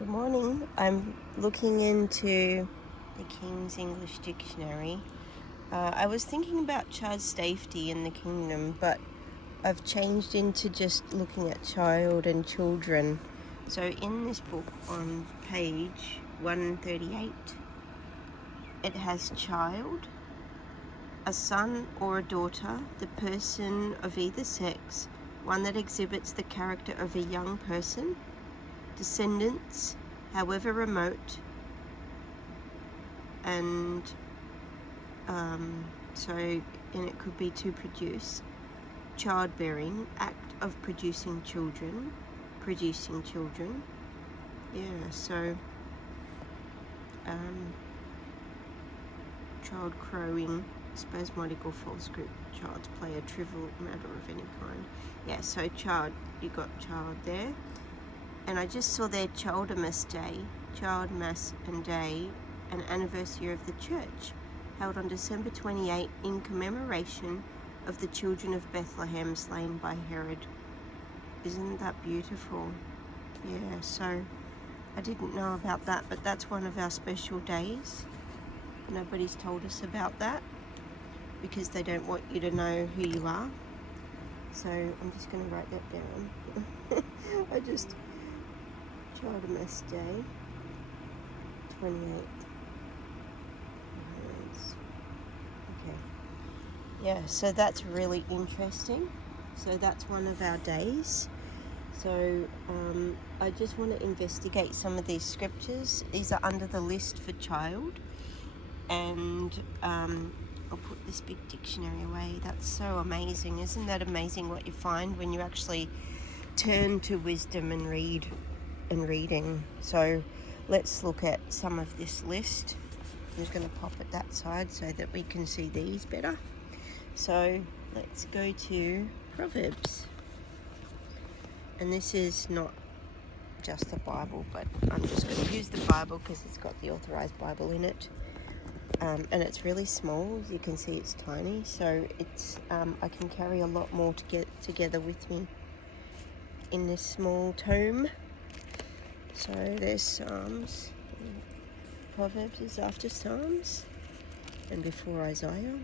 Good morning. I'm looking into the King's English Dictionary. I was thinking about child safety in the kingdom, but I've changed into just looking at child and children. So in this book on page 138, it has child, a son or a daughter, the person of either sex, one that exhibits the character of a young person, descendants, however remote, and it could be to produce, childbearing, act of producing children, child crowing, spasmodic or false group, child's play, a trivial matter of any kind. So child, you got child there. And I just saw their Childermas Day, Child, Mass and Day, an anniversary of the church, held on December 28 in commemoration of the children of Bethlehem slain by Herod. Isn't that beautiful? Yeah, so I didn't know about that, but that's one of our special days. Nobody's told us about that because they don't want you to know who you are. So I'm just going to write that down. Childermas Day, 28th. Okay. Yeah, so that's really interesting. So that's one of our days. So I just want to investigate some of these scriptures. These are under the list for child. And I'll put this big dictionary away. That's so amazing. Isn't that amazing what you find when you actually turn to wisdom and reading? So let's look at some of this list. I'm just going to pop it that side so that we can see these better. So let's go to Proverbs. And this is not just the Bible, but I'm just going to use the Bible because it's got the Authorised Bible in it. And it's really small. As you can see, it's tiny. So it's I can carry a lot more to get together with me in this small tome. So there's Psalms. Proverbs is after Psalms and before Isaiah.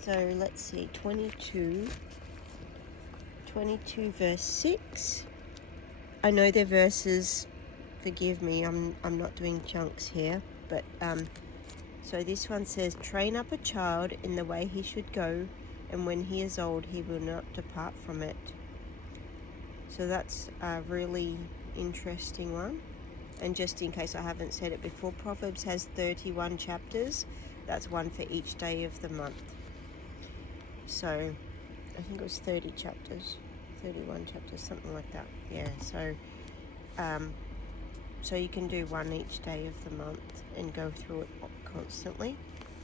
So let's see, 22 verse 6. I know they're verses, forgive me, I'm not doing chunks here, but so this one says, train up a child in the way he should go, and when he is old he will not depart from it. So that's a really interesting one. And just in case I haven't said it before, Proverbs has 31 chapters. That's one for each day of the month. So I think it was 30 chapters, 31 chapters, something like that. Yeah, so you can do one each day of the month and go through it constantly.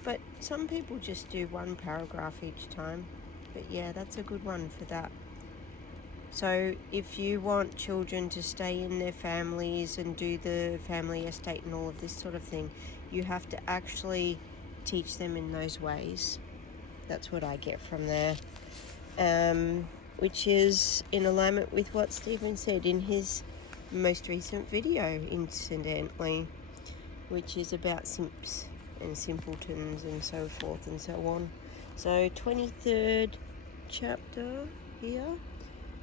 But some people just do one paragraph each time. But yeah, that's a good one for that. So if you want children to stay in their families and do the family estate and all of this sort of thing, you have to actually teach them in those ways. That's what I get from there. Which is in alignment with what Stephen said in his most recent video, incidentally, which is about simps and simpletons and so forth and so on. So 23rd chapter here.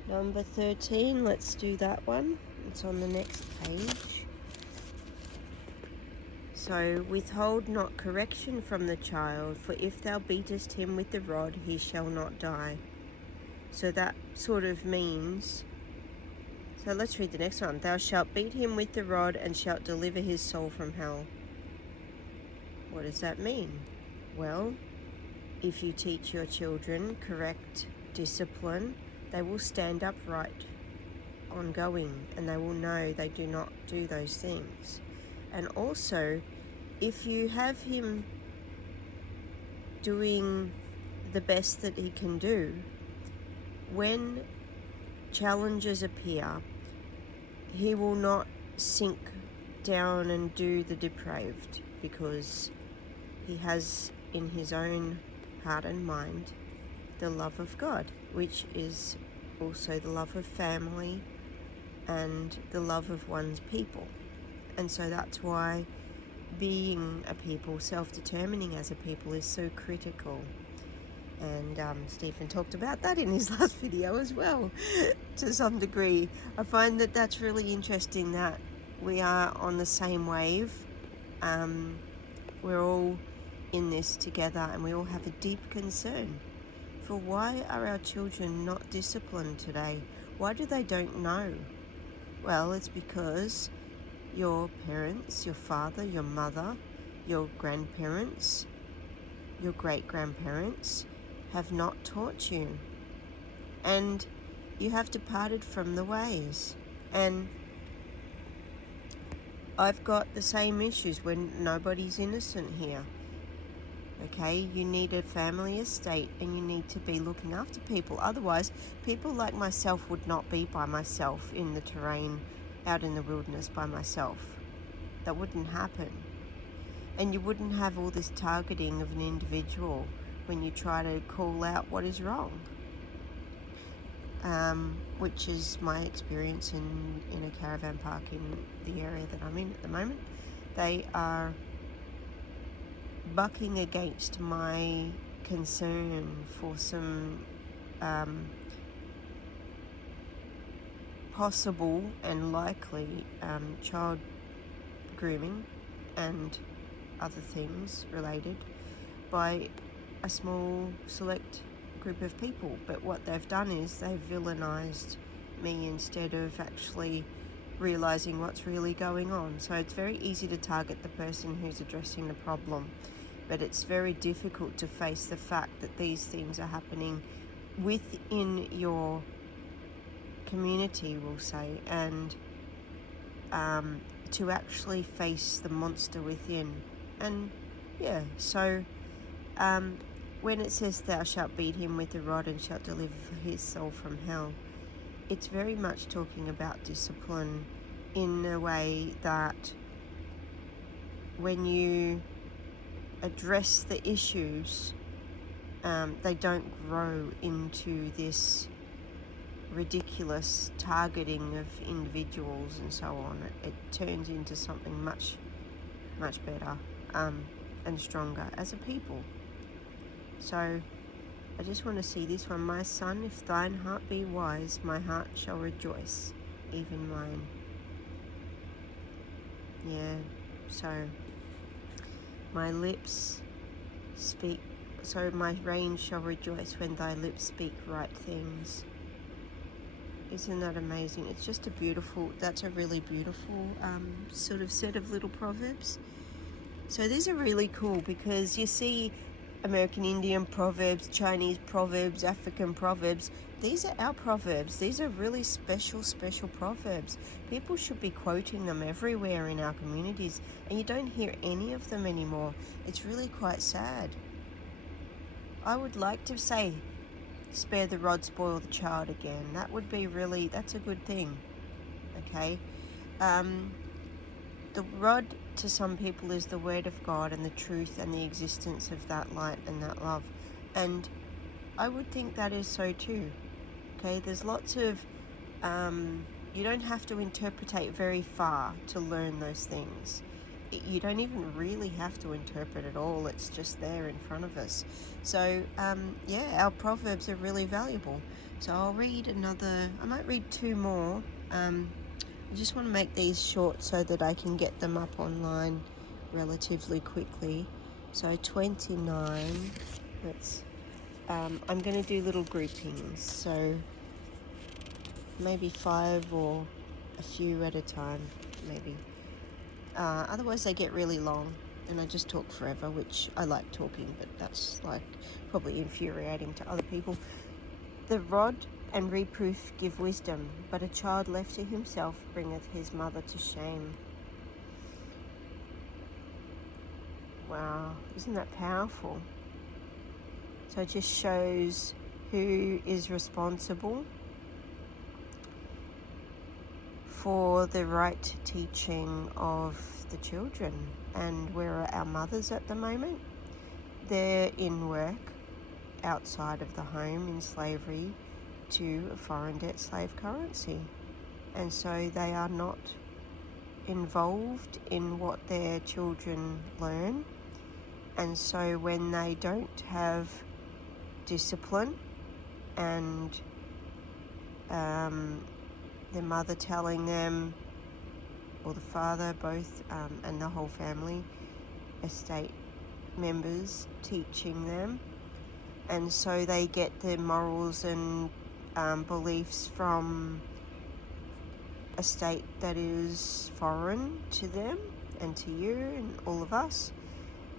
Number 13, let's do that one. It's on the next page. So, withhold not correction from the child, for if thou beatest him with the rod, he shall not die. So that sort of means, so let's read the next one. Thou shalt beat him with the rod and shalt deliver his soul from hell. What does that mean? Well, if you teach your children correct discipline, they will stand upright, ongoing, and they will know they do not do those things. And also, if you have him doing the best that he can do, when challenges appear, he will not sink down and do the depraved, because he has in his own heart and mind the love of God, which is also the love of family and the love of one's people. And so that's why being a people, self-determining as a people, is so critical. And Stephen talked about that in his last video as well, to some degree. I find that that's really interesting, that we are on the same wave. We're all in this together, and we all have a deep concern for why are our children not disciplined today? Why do they don't know? Well, it's because your parents, your father, your mother, your grandparents, your great-grandparents have not taught you. And you have departed from the ways. And I've got the same issues when nobody's innocent here. Okay, you need a family estate, and you need to be looking after people. Otherwise, people like myself would not be by myself in the terrain, out in the wilderness by myself. That wouldn't happen. And you wouldn't have all this targeting of an individual when you try to call out what is wrong. Which is my experience in a caravan park in the area that I'm in at the moment. They are bucking against my concern for some possible and likely child grooming and other things related by a small select group of people. But what they've done is they've villainized me instead of actually realizing what's really going on. So it's very easy to target the person who's addressing the problem, but it's very difficult to face the fact that these things are happening within your community, we'll say, and to actually face the monster within. And yeah, so when it says thou shalt beat him with a rod and shalt deliver his soul from hell, it's very much talking about discipline in a way that when you address the issues, they don't grow into this ridiculous targeting of individuals and so on. It turns into something much, much better and stronger as a people. So I just want to see this one. My son, if thine heart be wise, my heart shall rejoice, even mine. Yeah, so my lips speak, so my reins shall rejoice when thy lips speak right things. Isn't that amazing? It's just a beautiful, that's a really beautiful sort of set of little proverbs. So these are really cool because you see American Indian proverbs, Chinese proverbs, African proverbs. These are our proverbs. These are really special, special proverbs. People should be quoting them everywhere in our communities, and you don't hear any of them anymore. It's really quite sad. I would like to say, spare the rod, spoil the child again. That would be really, that's a good thing. Okay? The rod to some people is the word of God and the truth and the existence of that light and that love. And I would think that is so too. Okay, there's lots of, you don't have to interpretate very far to learn those things. You don't even really have to interpret at all. It's just there in front of us. So, yeah, our proverbs are really valuable. So I'll read another, I might read two more. I just want to make these short so that I can get them up online relatively quickly. So 29, let's, I'm going to do little groupings, so maybe 5 or a few at a time, maybe. Otherwise they get really long and I just talk forever, which I like talking, but that's like probably infuriating to other people. The rod and reproof give wisdom, but a child left to himself bringeth his mother to shame. Wow, isn't that powerful? So it just shows who is responsible for the right teaching of the children. And where are our mothers at the moment? They're in work outside of the home in slavery to a foreign debt slave currency. And so they are not involved in what their children learn. And so when they don't have discipline and their mother telling them, or the father, both, and the whole family, estate members teaching them, and so they get their morals and beliefs from a state that is foreign to them and to you and all of us,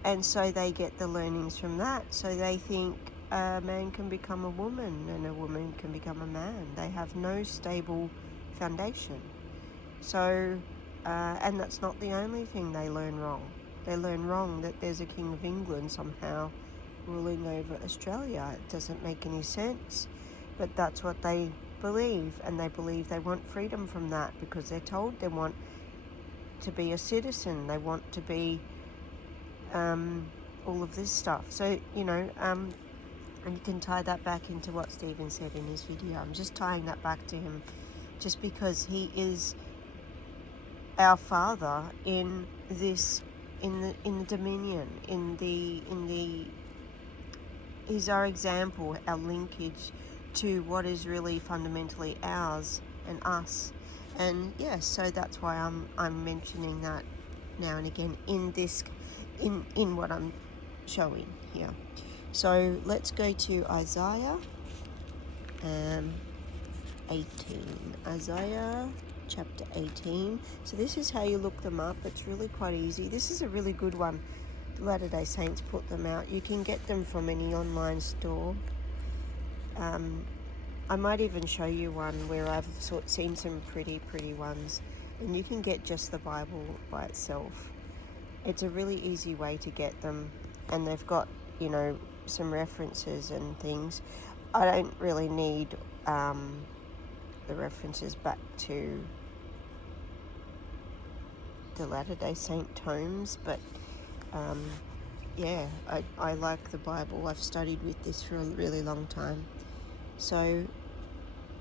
and so they get the learnings from that. So they think a man can become a woman and a woman can become a man. They have no stable foundation. So and that's not the only thing they learn wrong. They learn wrong that there's a King of England somehow ruling over Australia. It doesn't make any sense, but that's what they believe, and they believe they want freedom from that because they're told they want to be a citizen, they want to be all of this stuff. So, you know, and you can tie that back into what Stephen said in his video. I'm just tying that back to him just because he is our father in this, in the dominion, he's our example, our linkage to what is really fundamentally ours and us. And yes, so that's why I'm mentioning that now and again in this, in what I'm showing here. So let's go to Isaiah 18. Isaiah chapter 18. So this is how you look them up. It's really quite easy. This is a really good one. The Latter-day Saints put them out. You can get them from any online store. I might even show you one where I've seen some pretty ones, and you can get just the Bible by itself. It's a really easy way to get them, and they've got, you know, some references and things. I don't really need the references back to the Latter-day Saint tomes, but yeah, I like the Bible. I've studied with this for a really long time. So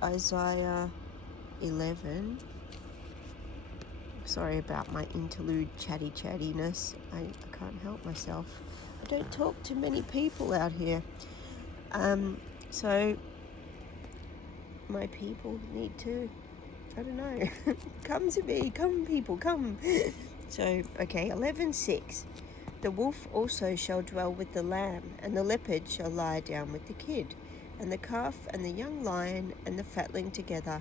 Isaiah 11, sorry about my interlude chattiness, I can't help myself. I don't talk to many people out here. So my people need to, I don't know, come to me, come people, come. So, okay, 11:6. The wolf also shall dwell with the lamb, and the leopard shall lie down with the kid, and the calf and the young lion and the fatling together,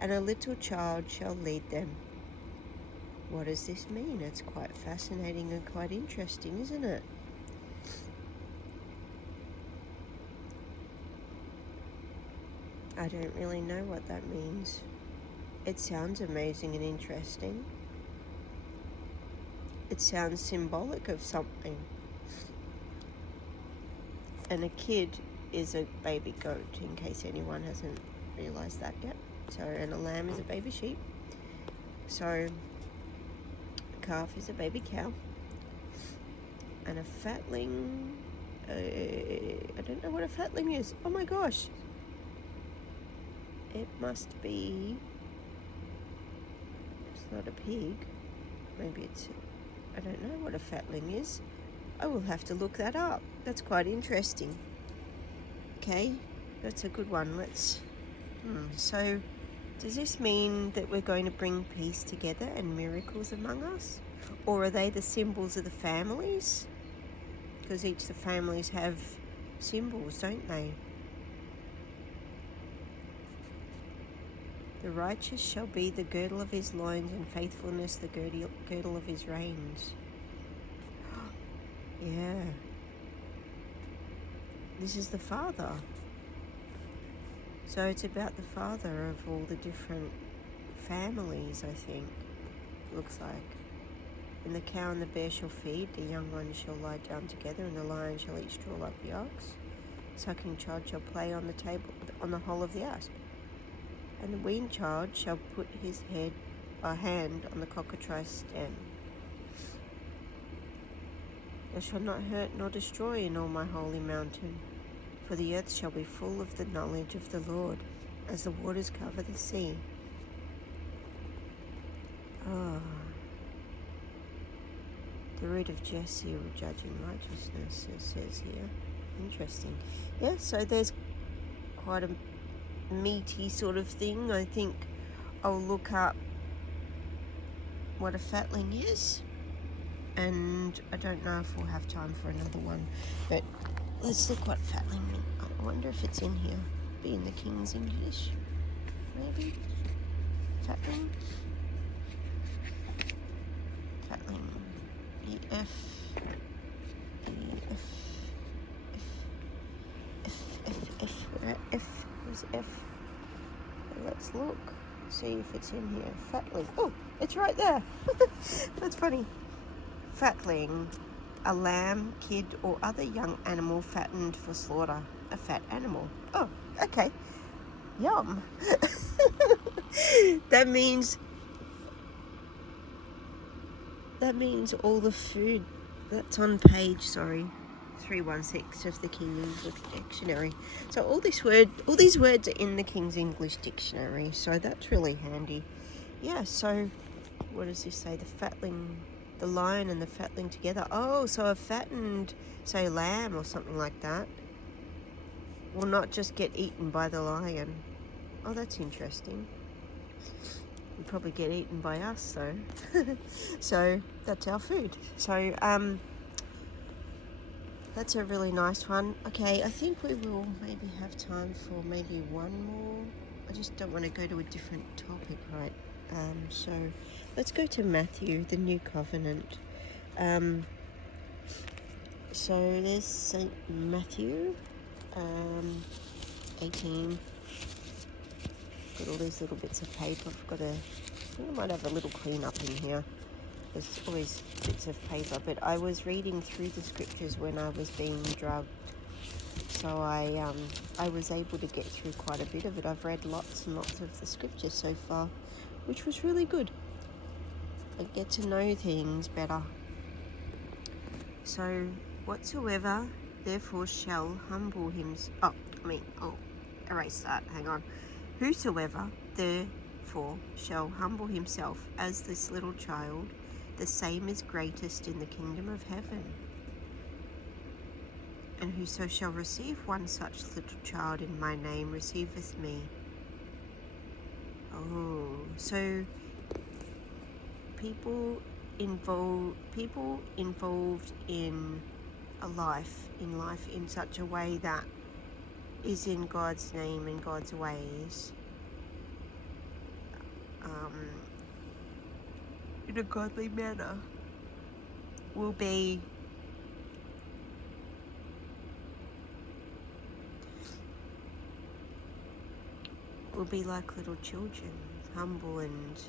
and a little child shall lead them. What does this mean? It's quite fascinating and quite interesting, isn't it? I don't really know what that means. It sounds amazing and interesting. It sounds symbolic of something. And a kid is a baby goat, in case anyone hasn't realised that yet. So, and a lamb is a baby sheep. So, a calf is a baby cow. And a fatling, I don't know what a fatling is. Oh my gosh. It must be, it's not a pig. Maybe it's, I don't know what a fatling is. I will have to look that up. That's quite interesting. Okay, that's a good one. Let's, so does this mean that we're going to bring peace together and miracles among us? Or are they the symbols of the families? Because each of the families have symbols, don't they? The righteous shall be the girdle of his loins, and faithfulness the girdle of his reins. Yeah. This is the father. So it's about the father of all the different families, I think. Looks like. And the cow and the bear shall feed, the young ones shall lie down together, and the lion shall each draw up the ox. Sucking child shall play on the table, on the hole of the asp. And the weaned child shall put his hand on the cockatrice stem. They shall not hurt nor destroy in all my holy mountain, for the earth shall be full of the knowledge of the Lord, as the waters cover the sea. Oh, The root of Jesse will judge in righteousness, it says here. Interesting. Yeah, so there's quite a meaty sort of thing. I think I'll look up what a fatling is, and I don't know if we'll have time for another one, but let's look what fatling means. I wonder if it's in here. Be in the King's English, maybe. Fatling. Fatling. E-F. E-F. F. Where at F? Where's F? Let's look. See if it's in here. Fatling. Oh, it's right there. That's funny. Fatling. A lamb, kid, or other young animal fattened for slaughter. A fat animal. Oh, okay. Yum. That means all the food that's on page, 316 of the King's English Dictionary. So all these words are in the King's English Dictionary, so that's really handy. Yeah, so what does this say? The fatling, the lion and the fatling together. Oh, so a fattened, say, lamb or something like that will not just get eaten by the lion. Oh, that's interesting. We'll probably get eaten by us, though. So that's our food. So that's a really nice one. Okay, I think we will maybe have time for maybe one more. I just don't want to go to a different topic, right? So let's go to Matthew, the New Covenant. So there's St. Matthew, 18. Got all these little bits of paper. I think I might have a little clean up in here. There's always bits of paper, but I was reading through the scriptures when I was being drugged, so I was able to get through quite a bit of it. I've read lots and lots of the scriptures so far, which was really good. I get to know things better. So, whatsoever therefore shall humble himself. Erase that. Hang on. Whosoever therefore shall humble himself as this little child, the same is greatest in the kingdom of heaven. And whoso shall receive one such little child in my name receiveth me. Oh, so people involved in life in such a way that is in God's name and God's ways, in a godly manner, will be like little children, humble and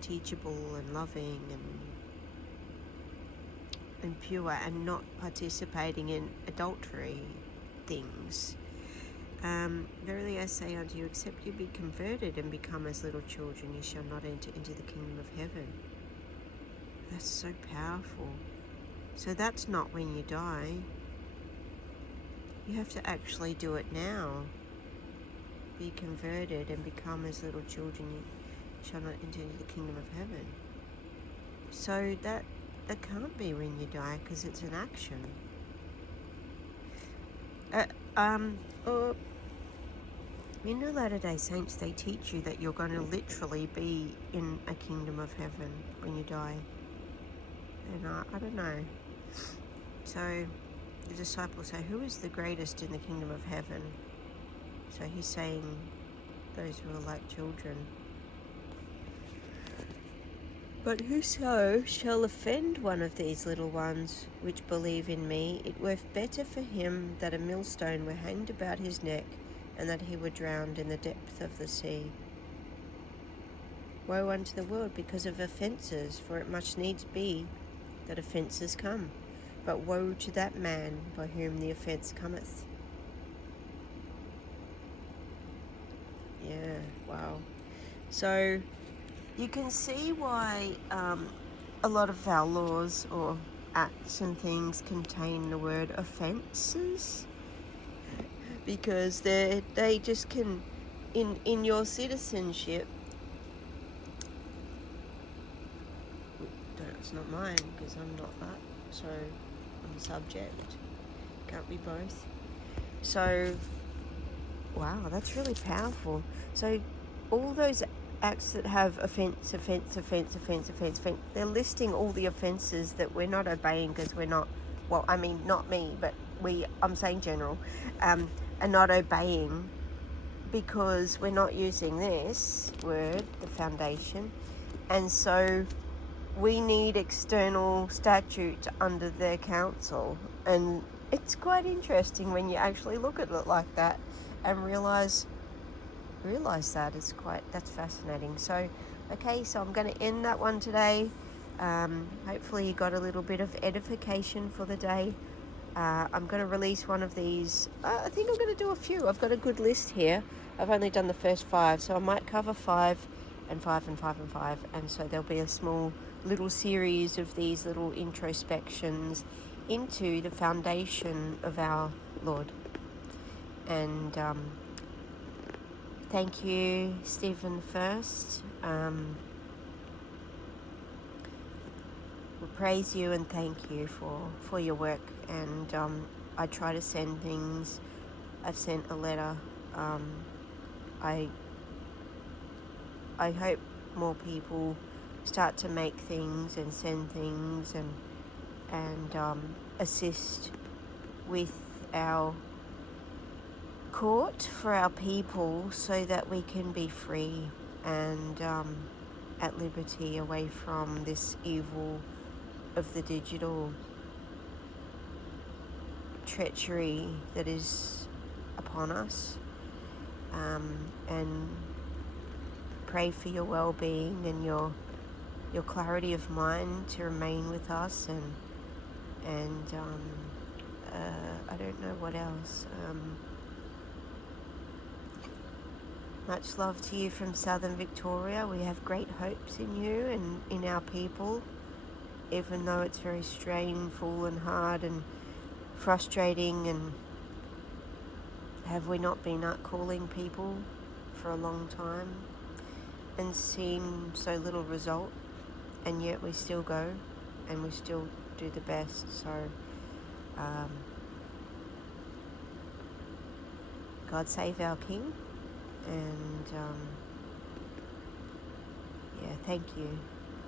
teachable and loving and pure, and not participating in adultery things. Verily I say unto you, except you be converted and become as little children, you shall not enter into the kingdom of heaven. That's so powerful. So that's not when you die. You have to actually do it now. Be converted and become as little children, you shall not enter into the kingdom of heaven. So that can't be when you die, because it's an action. In the Latter-day Saints, they teach you that you're going to literally be in a kingdom of heaven when you die. And I don't know. So the disciples say, who is the greatest in the kingdom of heaven? So he's saying those who are like children. But whoso shall offend one of these little ones which believe in me, it were better for him that a millstone were hanged about his neck, and that he were drowned in the depth of the sea. Woe unto the world because of offences, for it must needs be that offences come. But woe to that man by whom the offence cometh. Yeah, wow. So you can see why a lot of our laws or acts and things contain the word offences, because they just can, in your citizenship, It's not mine because I'm not that. So I'm subject. Can't be both. So, wow, that's really powerful. So all those acts that have offence, they're listing all the offences that we're not obeying because we're not, well, I mean, not me, but I'm saying general, are not obeying because we're not using this word, the foundation. And so we need external statutes under their council. And it's quite interesting when you actually look at it like that and realize that's fascinating. So okay, so I'm going to end that one today. Hopefully you got a little bit of edification for the day. I'm going to release one of these. I think I'm going to do a few. I've got a good list here. I've only done the first 5, so I might cover 5 and 5 and 5 and 5, and so there'll be a small little series of these little introspections into the foundation of our Lord. And thank you, Stephen, first. We praise you and thank you for your work. And I try to send things. I've sent a letter. I hope more people start to make things and send things and assist with our court for our people so that we can be free and at liberty away from this evil of the digital treachery that is upon us, and pray for your well-being and your clarity of mind to remain with us, and I don't know what else. Much love to you from Southern Victoria. We have great hopes in you and in our people, even though it's very strainful and hard and frustrating. And have we not been out calling people for a long time and seen so little result, and yet we still go and we still do the best. So God save our King. And thank you,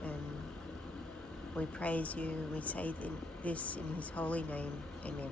and we praise you. We say this in his holy name. Amen.